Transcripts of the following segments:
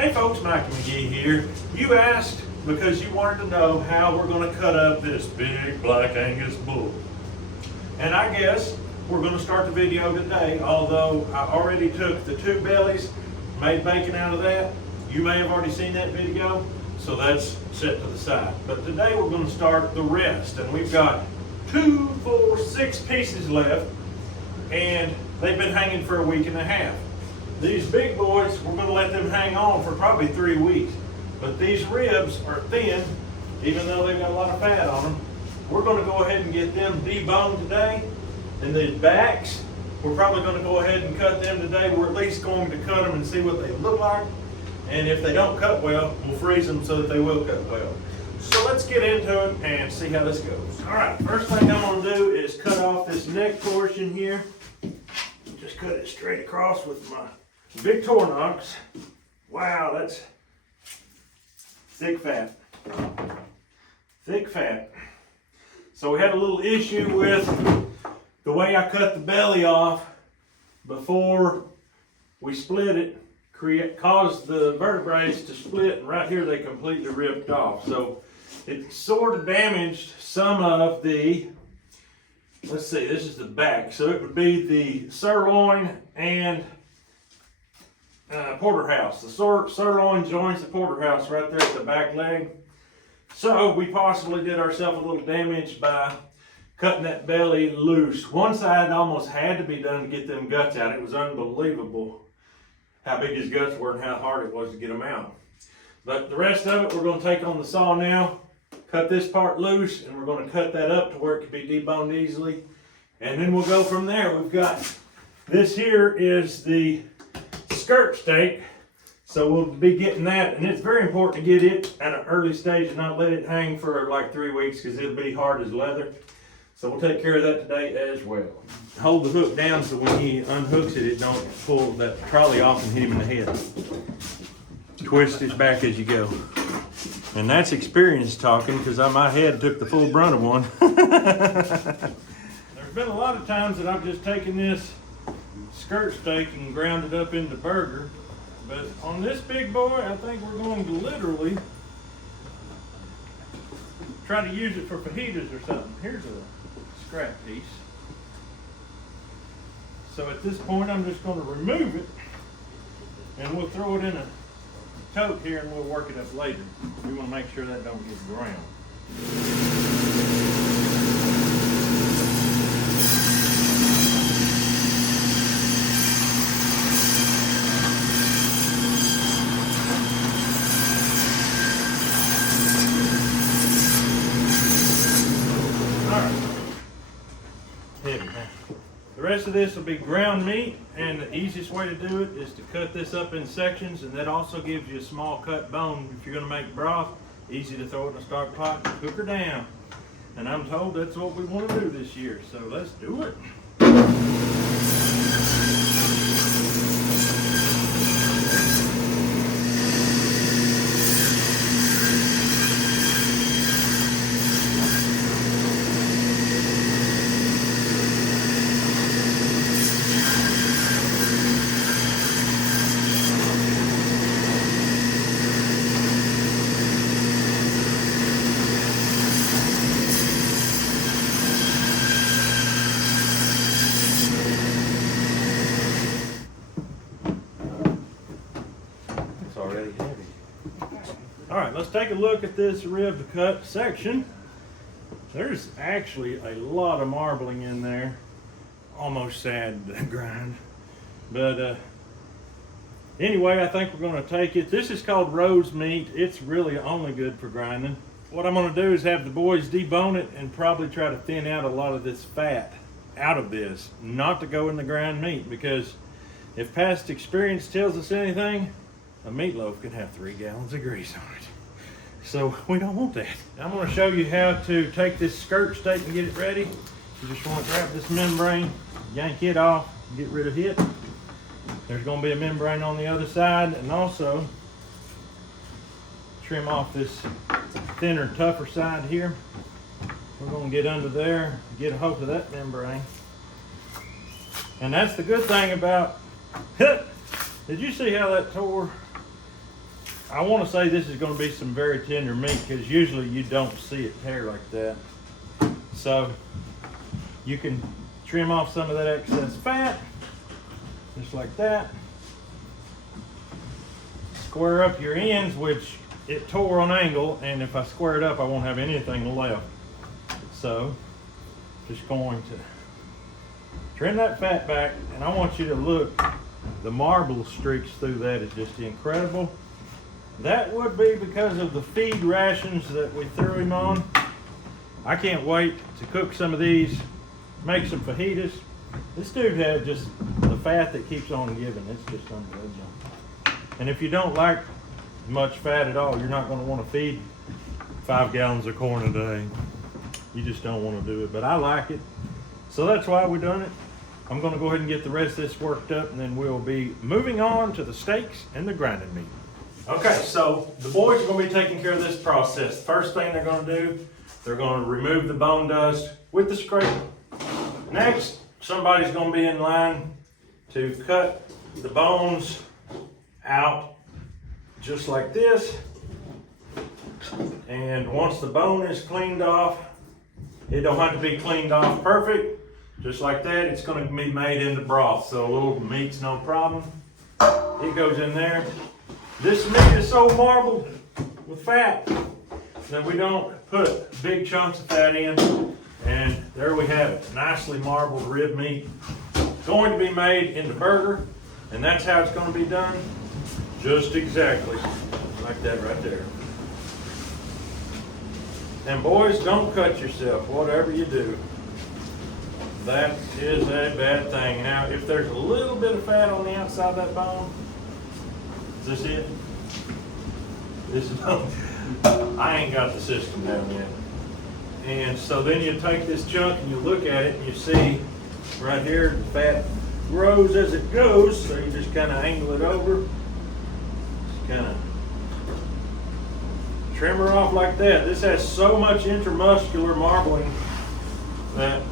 Hey folks, Mike McGee here. You asked because you wanted to know how we're going to cut up this big black Angus bull. And I guess we're going to start the video today, although I already took the two bellies, made bacon out of that. You may have already seen that video, so that's set to the side. But today we're going to start the rest, and we've got 2, 4, 6 pieces left, and they've been hanging for a week and a half. These big boys, we're going to let them hang on for probably 3 weeks. But these ribs are thin, even though they've got a lot of fat on them. We're going to go ahead and get them deboned today. And the backs, we're probably going to go ahead and cut them today. We're at least going to cut them and see what they look like. And if they don't cut well, we'll freeze them so that they will cut well. So let's get into it and see how this goes. All right, first thing I'm going to do is cut off this neck portion here. Just cut it straight across with my Victorinox. Wow, that's thick fat. Thick fat. So we had a little issue with the way I cut the belly off before we split it. Caused the vertebrae to split, and right here they completely ripped off. So it sort of damaged some of the, let's see, this is the back. So it would be the sirloin and porterhouse. The sirloin joins the porterhouse right there at the back leg. So we possibly did ourselves a little damage by cutting that belly loose. One side almost had to be done to get them guts out. It was unbelievable how big his guts were and how hard it was to get them out. But the rest of it we're going to take on the saw now, cut this part loose, and we're going to cut that up to where it can be deboned easily. And then we'll go from there. We've got, this here is the skirt steak, so we'll be getting that, and it's very important to get it at an early stage and not let it hang for like 3 weeks because it'll be hard as leather. So we'll take care of that today as well. Hold the hook down so when he unhooks it, it don't pull that trolley off and hit him in the head. Twist his back as you go. And that's experience talking because my head took the full brunt of one. There's been a lot of times that I've just taken this skirt steak and ground it up into burger, but on this big boy I think we're going to literally try to use it for fajitas or something. Here's a scrap piece. So at this point I'm just going to remove it and we'll throw it in a tote here and we'll work it up later. We want to make sure that don't get ground. The rest of this will be ground meat, and the easiest way to do it is to cut this up in sections, and that also gives you a small cut bone. If you're going to make broth, easy to throw it in a stock pot and cook her down. And I'm told that's what we want to do this year, so let's do it. Already heavy. All right, let's take a look at this rib cut section. There's actually a lot of marbling in there. Almost sad to grind. But anyway, I think we're going to take it. This is called rose meat. It's really only good for grinding. What I'm going to do is have the boys debone it and probably try to thin out a lot of this fat out of this, not to go in the ground meat, because if past experience tells us anything, a meatloaf can have 3 gallons of grease on it. So we don't want that. I'm going to show you how to take this skirt steak and get it ready. You just want to grab this membrane, yank it off, get rid of it. There's going to be a membrane on the other side, and also trim off this thinner, tougher side here. We're going to get under there, get a hold of that membrane. And that's the good thing about, did you see how that tore I want to say this is going to be some very tender meat because usually you don't see it tear like that. So you can trim off some of that excess fat, just like that. Square up your ends, which it tore on angle, and if I square it up, I won't have anything left. So just going to trim that fat back, and I want you to look. The marble streaks through that is just incredible. That would be because of the feed rations that we threw him on. I can't wait to cook some of these, make some fajitas. This dude has just the fat that keeps on giving. It's just unbelievable. And if you don't like much fat at all, you're not going to want to feed 5 gallons of corn a day. You just don't want to do it, but I like it. So that's why we're doing it. I'm going to go ahead and get the rest of this worked up, and then we'll be moving on to the steaks and the grinding meat. Okay, so the boys are going to be taking care of this process. First thing they're going to do, they're going to remove the bone dust with the scraper. Next, somebody's going to be in line to cut the bones out just like this. And once the bone is cleaned off, it don't have to be cleaned off perfect. Just like that, it's going to be made into broth. So a little meat's no problem. It goes in there. This meat is so marbled with fat that we don't put big chunks of fat in. And there we have it, nicely marbled rib meat. Going to be made into burger, and that's how it's going to be done. Just exactly like that right there. And boys, don't cut yourself, whatever you do. That is a bad thing. Now, if there's a little bit of fat on the outside of that bone, is this it? This is, I ain't got the system down yet. And so then you take this chunk and you look at it and you see right here the fat grows as it goes. So you just kind of angle it over, just kind of trim her off like that. This has so much intramuscular marbling that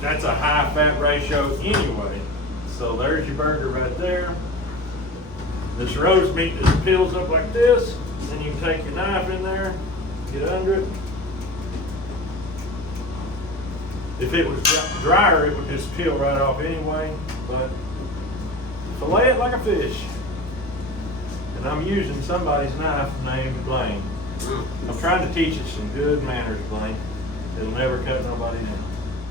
that's a high fat ratio anyway. So there's your burger right there. This roast meat just peels up like this. Then you can take your knife in there, get under it. If it was drier, it would just peel right off anyway, but fillet it like a fish. And I'm using somebody's knife named Blaine. I'm trying to teach it some good manners, Blaine. It'll never cut nobody down.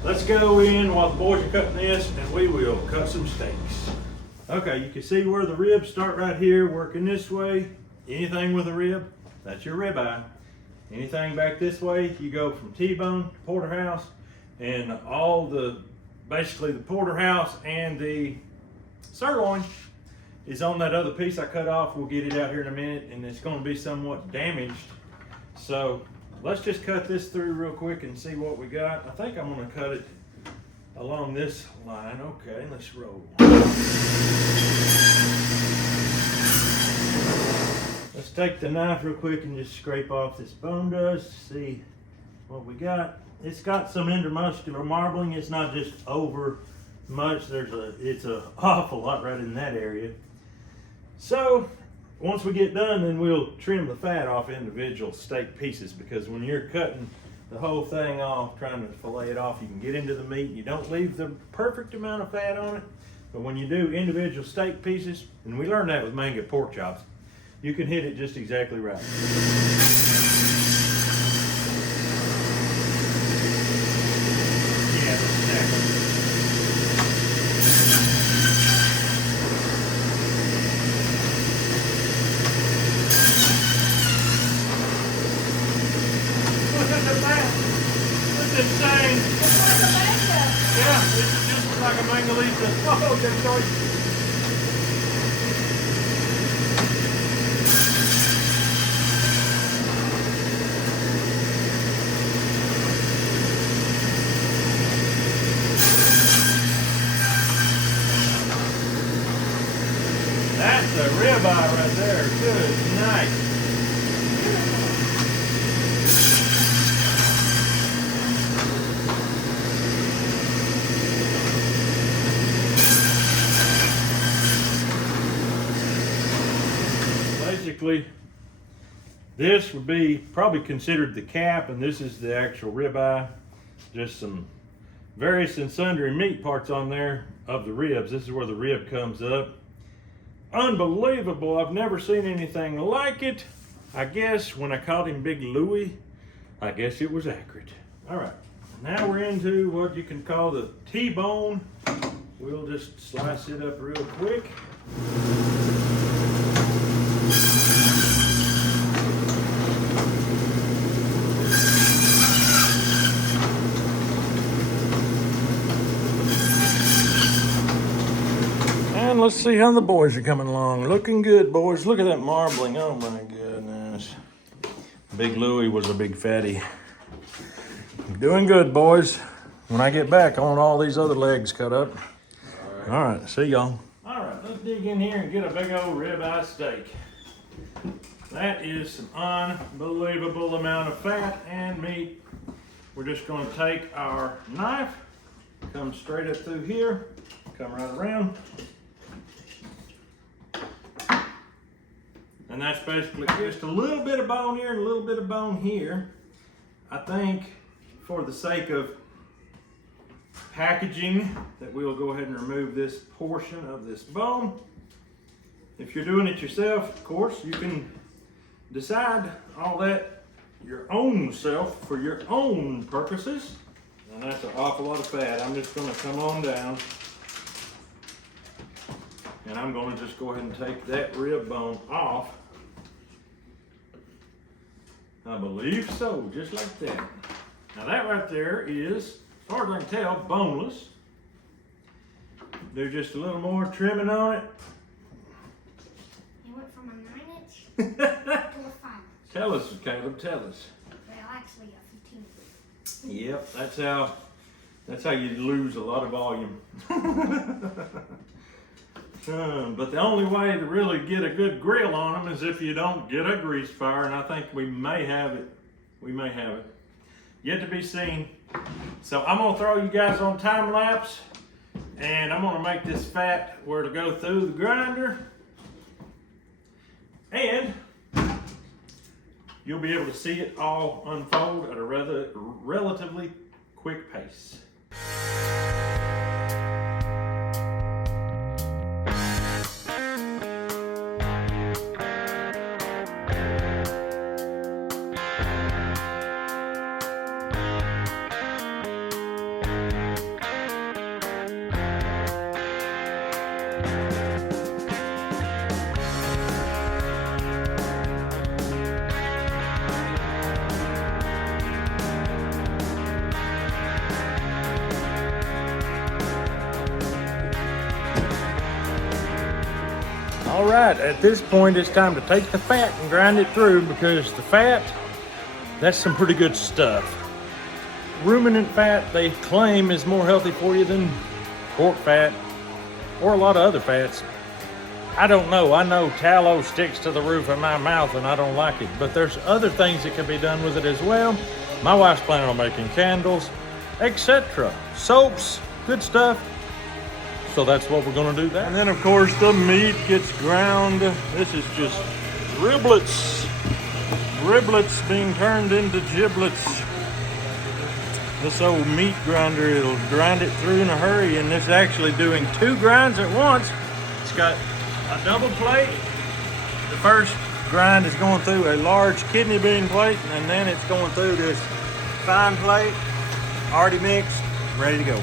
Let's go in while the boys are cutting this, and we will cut some steaks. Okay, you can see where the ribs start right here, working this way. Anything with a rib, that's your ribeye. Anything back this way, you go from T-bone to porterhouse, and all basically the porterhouse and the sirloin is on that other piece I cut off. We'll get it out here in a minute, and it's going to be somewhat damaged. So let's just cut this through real quick and see what we got. I think I'm going to cut it along this line. Okay, let's roll. Let's take the knife real quick and just scrape off this bone dust, see what we got. It's got some intramuscular marbling. It's not just over much. It's an awful lot right in that area. So once we get done, then we'll trim the fat off individual steak pieces, because when you're cutting the whole thing off, trying to fillet it off, you can get into the meat. You don't leave the perfect amount of fat on it, but when you do individual steak pieces, and we learned that with mango pork chops, you can hit it just exactly right. Yeah, exactly. Look at the fat. That's insane. It's like a mango. Yeah, it's just like a mangalita. Oh, that's sorry. That's a ribeye right there. Good night. Basically, This would be probably considered the cap, and this is the actual ribeye. Just some various and sundry meat parts on there of the ribs. This is where the rib comes up. Unbelievable. I've never seen anything like it. I guess when I called him Big Louie, I guess it was accurate. All right, now we're into what you can call the T-bone. We'll just slice it up real quick. And let's see how the boys are coming along. Looking good, boys. Look at that marbling. Oh my goodness. Big Louie was a big fatty. Doing good, boys. When I get back, I want all these other legs cut up. All right, see y'all. All right, let's dig in here and get a big old ribeye steak. That is some unbelievable amount of fat and meat. We're just gonna take our knife, come straight up through here, come right around. And that's basically just a little bit of bone here and a little bit of bone here. I think for the sake of packaging that we'll go ahead and remove this portion of this bone. If you're doing it yourself, of course, you can decide all that your own self for your own purposes. And that's an awful lot of fat. I'm just gonna come on down and I'm gonna just go ahead and take that rib bone off. I believe so, just like that. Now that right there is, as far as I can tell, boneless. There's just a little more trimming on it. It went from a 9-inch to a 5. Tell us, Caleb, tell us. Well, actually a 15. Yep, that's how you lose a lot of volume. But the only way to really get a good grill on them is if you don't get a grease fire, and I think we may have it. We may have it. Yet to be seen. So I'm gonna throw you guys on time lapse, and I'm gonna make this fat where to go through the grinder, and you'll be able to see it all unfold at a relatively quick pace. All right, at this point, it's time to take the fat and grind it through, because the fat, that's some pretty good stuff. Ruminant fat, they claim, is more healthy for you than pork fat or a lot of other fats. I don't know. I know tallow sticks to the roof of my mouth and I don't like it, but there's other things that can be done with it as well. My wife's planning on making candles, etc. Soaps, good stuff. So that's what we're gonna do there. And then of course the meat gets ground. This is just riblets. Riblets being turned into giblets. This old meat grinder, it'll grind it through in a hurry, and it's actually doing 2 grinds at once. It's got a double plate. The first grind is going through a large kidney bean plate, and then it's going through this fine plate, already mixed, ready to go.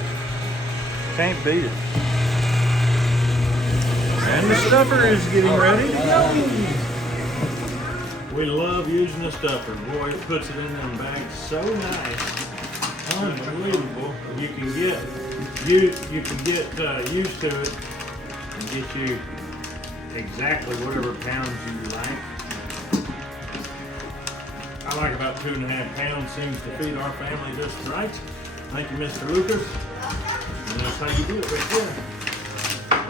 Can't beat it. And the stuffer is getting ready to go. We love using the stuffer. Boy, it puts it in them bags so nice. Unbelievable. You can get used to it and get you exactly whatever pounds you like. I like about 2.5 pounds. Seems to feed our family just right. Thank you, Mr. Lucas. And that's how you do it right there.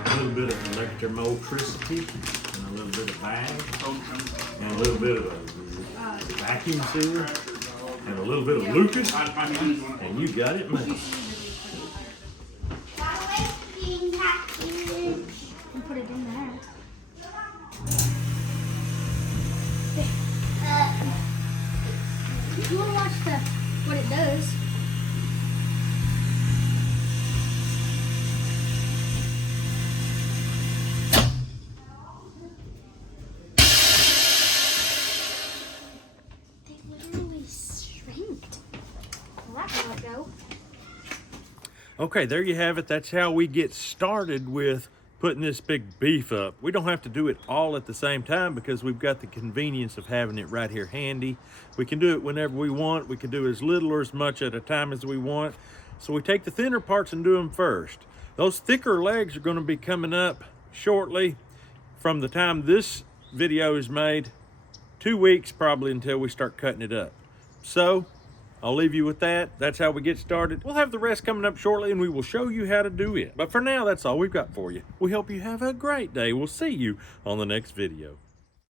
A little bit of electromotricity and a little bit of bag and a little bit of a vacuum sealer and a little bit of Lucas, and you got it made. And put it in there. you want to watch what it does. They literally shrinked. Well, that will go. Okay, there you have it. That's how we get started with putting this big beef up. We don't have to do it all at the same time because we've got the convenience of having it right here handy. We can do it whenever we want. We can do as little or as much at a time as we want. So we take the thinner parts and do them first. Those thicker legs are going to be coming up shortly. From the time this video is made, 2 weeks probably until we start cutting it up. So I'll leave you with that. That's how we get started. We'll have the rest coming up shortly and we will show you how to do it. But for now, that's all we've got for you. We hope you have a great day. We'll see you on the next video.